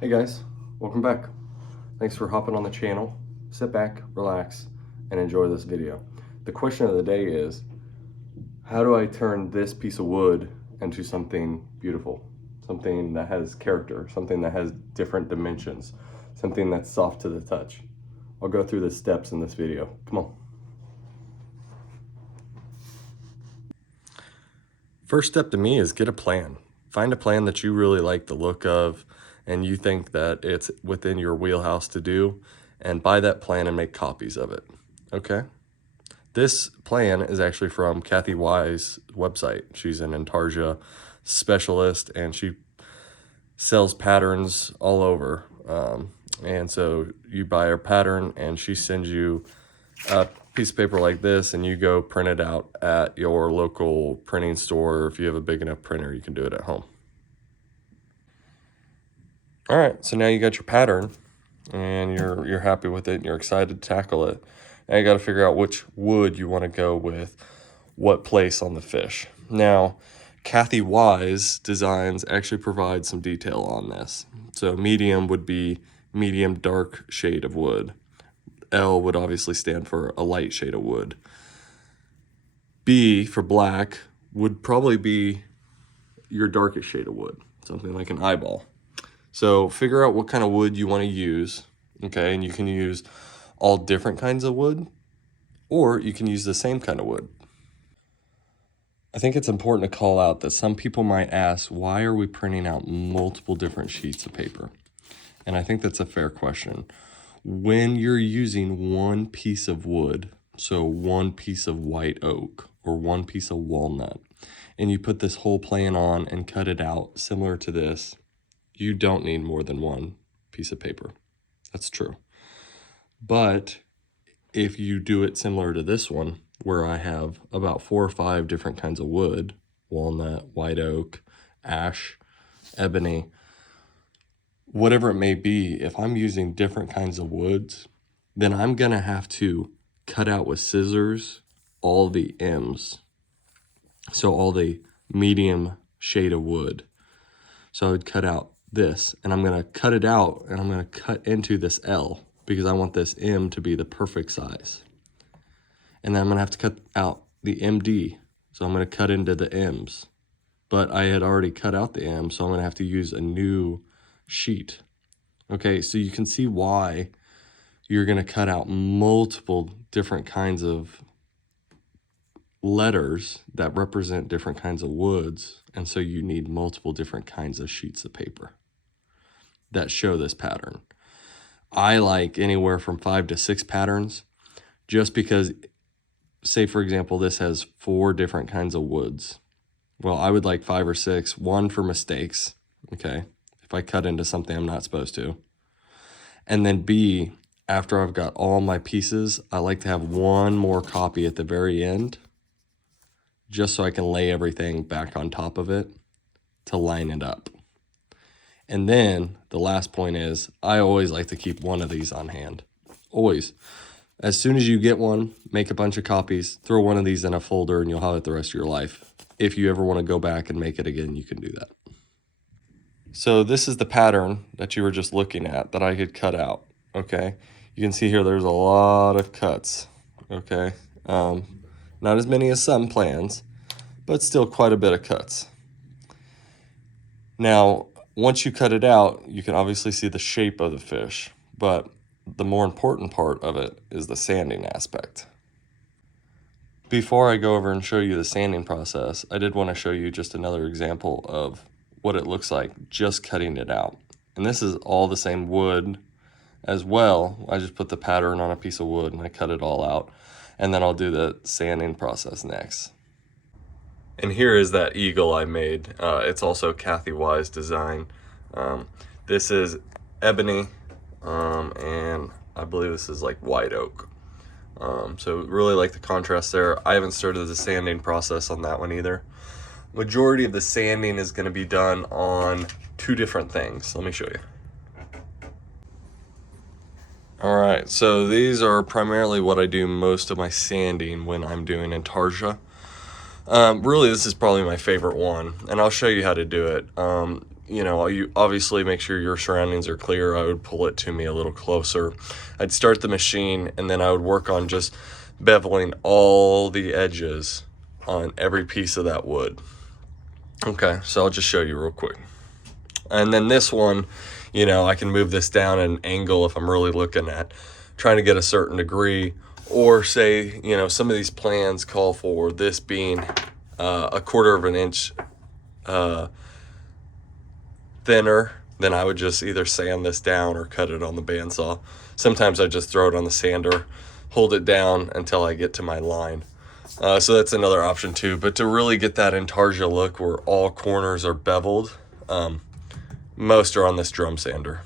Hey guys, welcome back. Thanks for hopping on the channel. Sit back, relax, and enjoy this video. The question of the day is, how do I turn this piece of wood into something beautiful? Something that has character, something that has different dimensions, something that's soft to the touch. I'll go through the steps in this video. Come on. First step to me is get a plan. Find a plan that you really like the look of and you think that it's within your wheelhouse to do, and buy that plan and make copies of it, okay? This plan is actually from Kathy Wise' website. She's an INTARSIA specialist and she sells patterns all over. And so you buy her pattern and she sends you a piece of paper like this and you go print it out at your local printing store. Or if you have a big enough printer, you can do it at home. All right, so now you got your pattern and you're happy with it and you're excited to tackle it. Now you got to figure out which wood you want to go with, what place on the fish. Now, Kathy Wise Designs actually provides some detail on this. So medium would be medium dark shade of wood. L would obviously stand for a light shade of wood. B for black would probably be your darkest shade of wood, something like an eyeball. So figure out what kind of wood you want to use, okay? And you can use all different kinds of wood, or you can use the same kind of wood. I think it's important to call out that some people might ask, why are we printing out multiple different sheets of paper? And I think that's a fair question. When you're using one piece of wood, so one piece of white oak or one piece of walnut, and you put this whole plan on and cut it out similar to this, you don't need more than one piece of paper. That's true. But if you do it similar to this one, where I have about 4 or 5 different kinds of wood, walnut, white oak, ash, ebony, whatever it may be, if I'm using different kinds of woods, then I'm gonna have to cut out with scissors all the M's. So all the medium shade of wood. So I would cut out this, and I'm gonna cut it out, and I'm gonna cut into this L because I want this M to be the perfect size. And then I'm gonna have to cut out the MD, so I'm gonna cut into the M's. But I had already cut out the M, so I'm gonna have to use a new sheet. Okay, so you can see why you're gonna cut out multiple different kinds of letters that represent different kinds of woods, and so you need multiple different kinds of sheets of paper that show this pattern. I like anywhere from 5 to 6 patterns, just because, say for example, this has 4 different kinds of woods. Well, I would like 5 or 6, one for mistakes, okay, if I cut into something I'm not supposed to. And then B, after I've got all my pieces, I like to have one more copy at the very end, just so I can lay everything back on top of it to line it up. And then the last point is, I always like to keep one of these on hand. Always. As soon as you get one, make a bunch of copies, throw one of these in a folder, and you'll have it the rest of your life. If you ever want to go back and make it again, you can do that. So this is the pattern that you were just looking at that I could cut out, okay? You can see here there's a lot of cuts, okay? Not as many as some plans, but still quite a bit of cuts. Now, once you cut it out, you can obviously see the shape of the fish, but the more important part of it is the sanding aspect. Before I go over and show you the sanding process, I did want to show you just another example of what it looks like just cutting it out. And this is all the same wood as well. I just put the pattern on a piece of wood and I cut it all out, and then I'll do the sanding process next. And here is that eagle I made. It's also Kathy Wise design. This is ebony, and I believe this is like white oak. So really like the contrast there. I haven't started the sanding process on that one either. Majority of the sanding is going to be done on 2 different things. Let me show you. All right, so these are primarily what I do most of my sanding when I'm doing INTARSIA. Really, this is probably my favorite one, and I'll show you how to do it. you know, you obviously make sure your surroundings are clear. I would pull it to me a little closer. I'd start the machine, and then I would work on just beveling all the edges on every piece of that wood. Okay, so I'll just show you real quick. And then this one, you know, I can move this down at an angle if I'm really looking at trying to get a certain degree, or say, you know, some of these plans call for this being a 1/4 of an inch thinner, then I would just either sand this down or cut it on the bandsaw. Sometimes I just throw it on the sander, hold it down until I get to my line. So that's another option too. But to really get that Intarsia look where all corners are beveled, most are on this drum sander.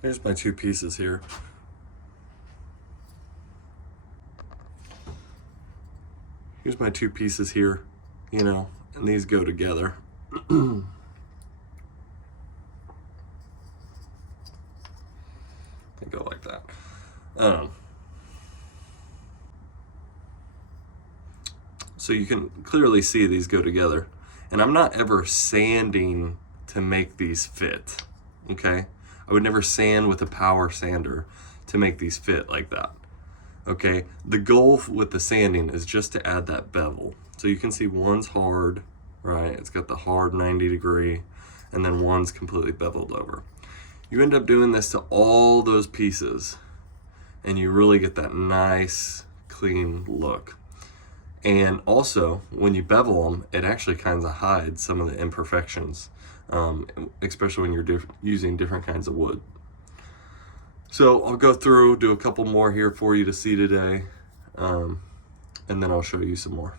Here's my 2 pieces here. Here's my 2 pieces here, you know, and these go together. They go like that. So you can clearly see these go together. And I'm not ever sanding to make these fit, okay? I would never sand with a power sander to make these fit like that, okay? The goal with the sanding is just to add that bevel. So you can see one's hard, right? It's got the hard 90 degree, and then one's completely beveled over. You end up doing this to all those pieces, and you really get that nice, clean look. And also, when you bevel them, it actually kind of hides some of the imperfections, especially when you're using different kinds of wood. So I'll go through, do a couple more here for you to see today, and then I'll show you some more.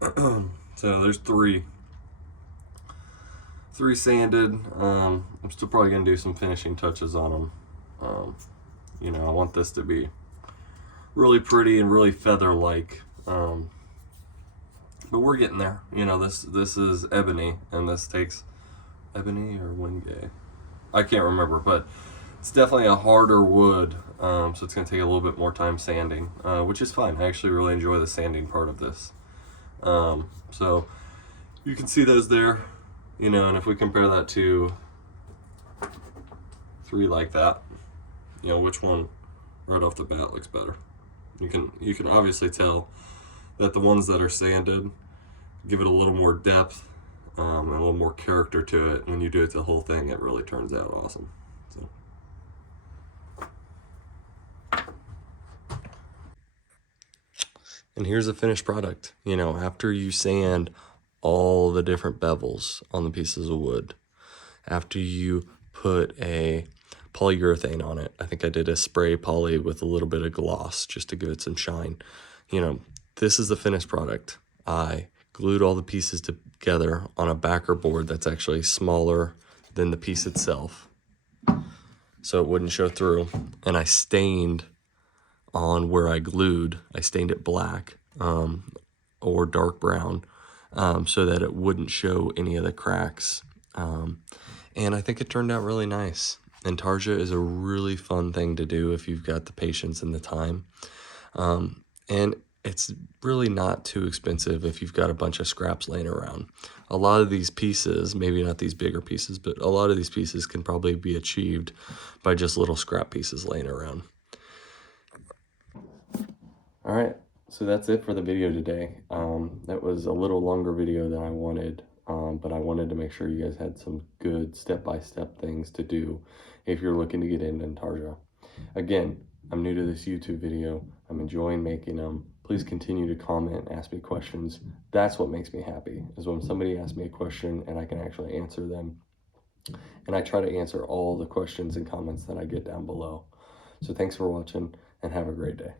So there's three sanded. I'm still probably gonna do some finishing touches on them. You know, I want this to be really pretty and really feather-like. But we're getting there. You know, this is ebony, and this takes ebony or wingay. I can't remember, but it's definitely a harder wood, so it's going to take a little bit more time sanding, which is fine. I actually really enjoy the sanding part of this. So you can see those there, you know, and if we compare that to 3 like that, you know, which one right off the bat looks better? You can obviously tell that the ones that are sanded give it a little more depth, and a little more character to it. When you do it the whole thing, it really turns out awesome. So. And here's the finished product. You know, after you sand all the different bevels on the pieces of wood, after you put a polyurethane on it, I think I did a spray poly with a little bit of gloss just to give it some shine. You know, this is the finished product. I glued all the pieces together on a backer board that's actually smaller than the piece itself, so it wouldn't show through. And I stained on where I glued, I stained it black or dark brown, so that it wouldn't show any of the cracks. And I think it turned out really nice. INTARSIA is a really fun thing to do if you've got the patience and the time. And it's really not too expensive if you've got a bunch of scraps laying around. A lot of these pieces, maybe not these bigger pieces, but a lot of these pieces can probably be achieved by just little scrap pieces laying around. All right, so that's it for the video today. That was a little longer video than I wanted, but I wanted to make sure you guys had some good step-by-step things to do if you're looking to get into INTARSIA. Again, I'm new to this YouTube video. I'm enjoying making them. Please continue to comment, ask me questions. That's what makes me happy, is when somebody asks me a question and I can actually answer them. And I try to answer all the questions and comments that I get down below. So thanks for watching and have a great day.